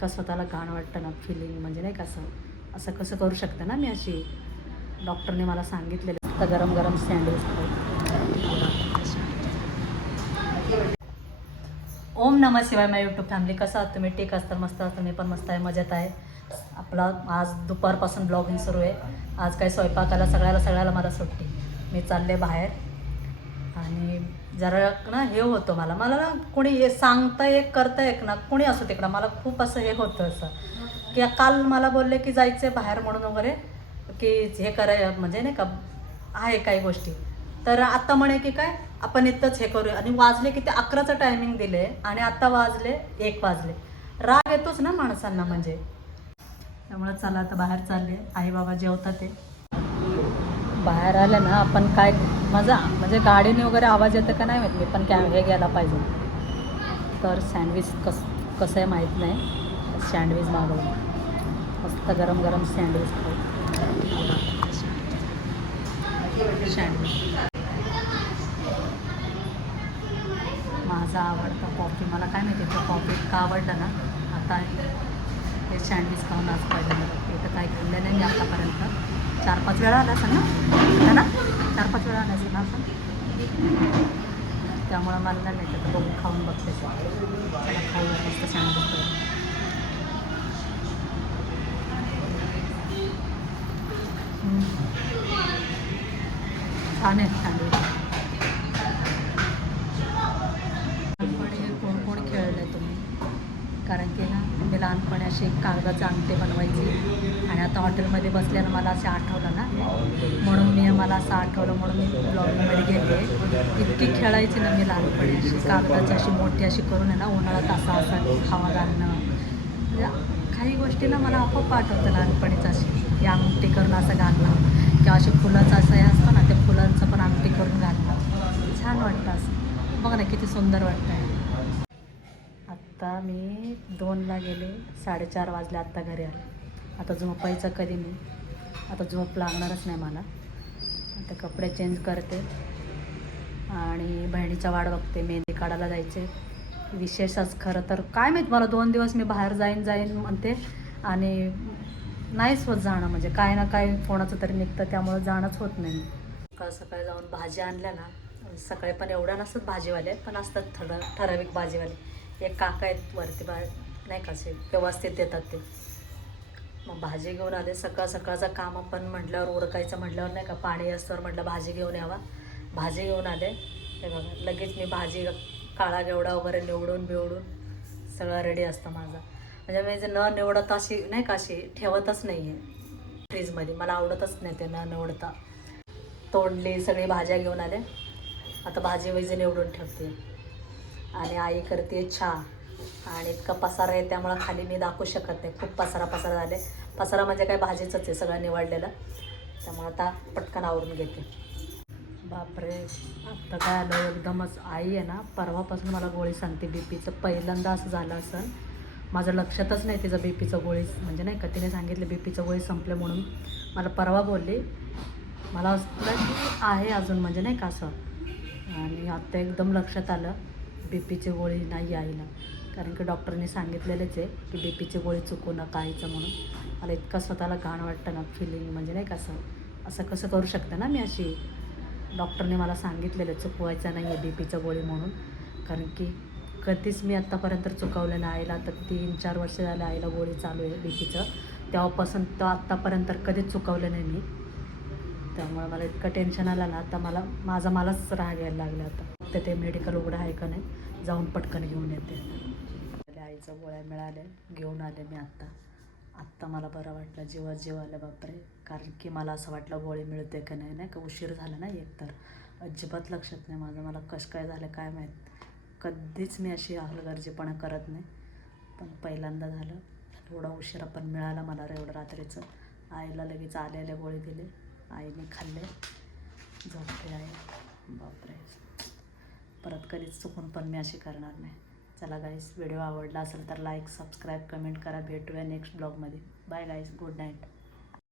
का स्वतःला घाण वाटतं ना फिलिंग, म्हणजे नाही का असं असं कसं करू शकते ना मी अशी. डॉक्टरने मला सांगितलेलं तर गरम गरम सँडविच खाऊ. ओम नमः शिवाय माझ्या यूट्यूब फॅमिली. कसं आहात तुम्ही? ठीक असतं, मस्त असतं. मी पण मस्त आहे, मजेत आहे. आपला आज दुपारपासून ब्लॉगिंग सुरू आहे. आज काही स्वयंपाकाला सगळ्याला मला सुट्टी. मी चालले बाहेर आणि जरा ना हे होतं मला मला ना कोणी हे सांगतं एक करतं एक ना, कोणी असो तिकडं मला खूप असं हे होतं असं की काल मला बोलले की जायचं आहे बाहेर म्हणून वगैरे, की हे कराय म्हणजे नाही का आहे काही गोष्टी. तर आत्ता म्हणे की काय आपण इथंच हे करूया, आणि वाजले की ते 11चं टायमिंग दिले आणि आत्ता वाजले 1 वाजले. राग येतोच ना माणसांना म्हणजे. त्यामुळे चला आता बाहेर चालले. आई बाबा जेवतात ते. बाहेर आलं ना आपण काय माझा म्हणजे गाडीने वगैरे आवाज येतं का नाही माहीत, मी पण हे घ्यायला पाहिजे. तर सँडविच कसं आहे माहीत नाही. सँडविच मागवलं, मस्त गरम गरम सँडविच खाऊ. सँडविच माझा आवडता कॉफी, मला काय माहिती तर कॉफी का आवडलं ना. आता हे सँडविच खाऊन आज पाहिजे मला. इथं काही खाल्लं नाही मी आतापर्यंत. 4-5 वेळा आला असेल ना, ना 4-5 वेळा आला असेल ना आपण. त्यामुळं मला नाही तर बघून खाऊन बघते. चला खाऊया मस्त सँडविच पाहिजे. छान आहे सँडविच. लहानपणी हे कोण कोण खेळलं आहे तुम्ही? कारण की ना मी लहानपणी अशी कागदाचे अंगठे बनवायची आणि आता हॉटेलमध्ये बसल्यानं मला असं आठवलं ना, म्हणून मला असं आठवलं म्हणून मी ब्लॉगिंगमध्ये गेले. इतकी खेळायची ना मी लहानपणी, अशी कागदाची अशी मोठी अशी करून आहे ना उन्हाळ्यात असं हवा घालणं. म्हणजे काही गोष्टी ना मला आपोआप आठवतं लहानपणीच, अशी या अंगठी करून असं घालणं किंवा अशी फुलाचं असं हे असतं ना, त्या फुलांचं पण अंगठी करून घालणं छान वाटतं. असं बघा ना किती सुंदर वाटतं आहे. आत्ता मी 2ला गेले, 4:30 वाजले आत्ता घरी आले. आता झोपायचं कधी मी, आता झोप लागणारच नाही मला. आता कपडे चेंज करते आणि बहिणीचा वाट बघते. मेहंदी काढायला जायचे. विशेषच खरं तर काय माहीत, मला 2 दिवस मी बाहेर जाईन म्हणते आणि नाहीच होत जाणं, म्हणजे काय ना काय कोणाचं तरी निघतं, त्यामुळं जाणंच होत नाही. सकाळी जाऊन भाजी आणल्या ना, सकाळी पण एवढ्या नसतात भाजीवाले, पण असतात ठराविक भाजीवाले. एक काका आहेत वरती नाही का, असे व्यवस्थित देतात ते. मग भाजी घेऊन आले. सकाळचं काम आपण म्हटल्यावर उरकायचं म्हटल्यावर नाही का, पाणी असल्यावर म्हटलं भाजी घेऊन यावा. भाजी घेऊन आले. हे बघा लगेच मी भाजी काळा घेवडा वगैरे निवडून बिवडून सगळं रेडी असतं माझं. म्हणजे मी जे न निवडता अशी नाही का अशी ठेवतच नाही आहे फ्रीजमध्ये, मला आवडतच नाही ते न निवडता. तोडली सगळी भाज्या घेऊन आले. आता भाजी वैजी निवडून ठेवते आणि आई करते चहा. आणि इतका पसारा आहे त्यामुळं खाली मी दाखवू शकत नाही. खूप पसारा झाले. पसारा म्हणजे काय भाजीचंच आहे सगळं निवडलेलं. त्यामुळं आता पटकन आवरून घेते. बापरे, आत्ता काय आलं एकदमच. आई आहे ना परवापासून मला गोळी सांगते बीपीचं. पहिल्यांदा असं झालं असं माझं लक्षातच नाही तिचं बीपीचं गोळी, म्हणजे नाही का तिने सांगितलं बीपीचं गोळी संपलं म्हणून. मला परवा बोलली, मला वाटलं की आहे अजून, म्हणजे नाही का असं. आणि आत्ता एकदम लक्षात आलं बी पीची गोळी नाही आईला. कारण की डॉक्टरने सांगितलेलंच आहे की बी पीची गोळी चुकू नका आईचं म्हणून. मला इतकं स्वतःला घाण वाटतं ना फिलिंग, म्हणजे नाही का असं कसं करू शकते ना मी अशी. डॉक्टरने मला सांगितलेलं चुकवायचं नाही आहे बी पीचं गोळी म्हणून. कारण की कधीच मी आत्तापर्यंत चुकवलं नाही आईला. आता 3-4 वर्ष झालं आईला गोळी चालू आहे बी पीचं. तेव्हापासून तर आत्तापर्यंत कधीच चुकवलं नाही मी. त्यामुळे मला इतकं टेन्शन आलं ना आता, मलाच राग यायला लागला आता. फक्त ते मेडिकल उघडं आहे का नाही, जाऊन पटकन घेऊन येते. आईचं गोळ्या मिळाल्या, घेऊन आले मी आत्ता मला बरं वाटलं, जीव आलं बापरे. कारण की मला असं वाटलं गोळी मिळते का नाही, नाही का उशीर झाला ना एकतर. अजिबात लक्षात नाही माझं, मला कसं काय झालं काय माहीत. कधीच मी अशी हलगर्जीपणा करत नाही, पण पहिल्यांदा झालं. थोडा उशिरा पण मिळाला मला एवढं रात्रीचं. आईला लगेच आलेल्या गोळी दिली, आईने खाल्ले, झोपते आहे. बापरे, परत कधीच चुकून पण मी अशी करणार नाही. चला गाईस, व्हिडिओ आवडला असेल तर लाईक, सबस्क्राईब, कमेंट करा. भेटूया नेक्स्ट ब्लॉगमध्ये. बाय गाईस, गुड नाईट.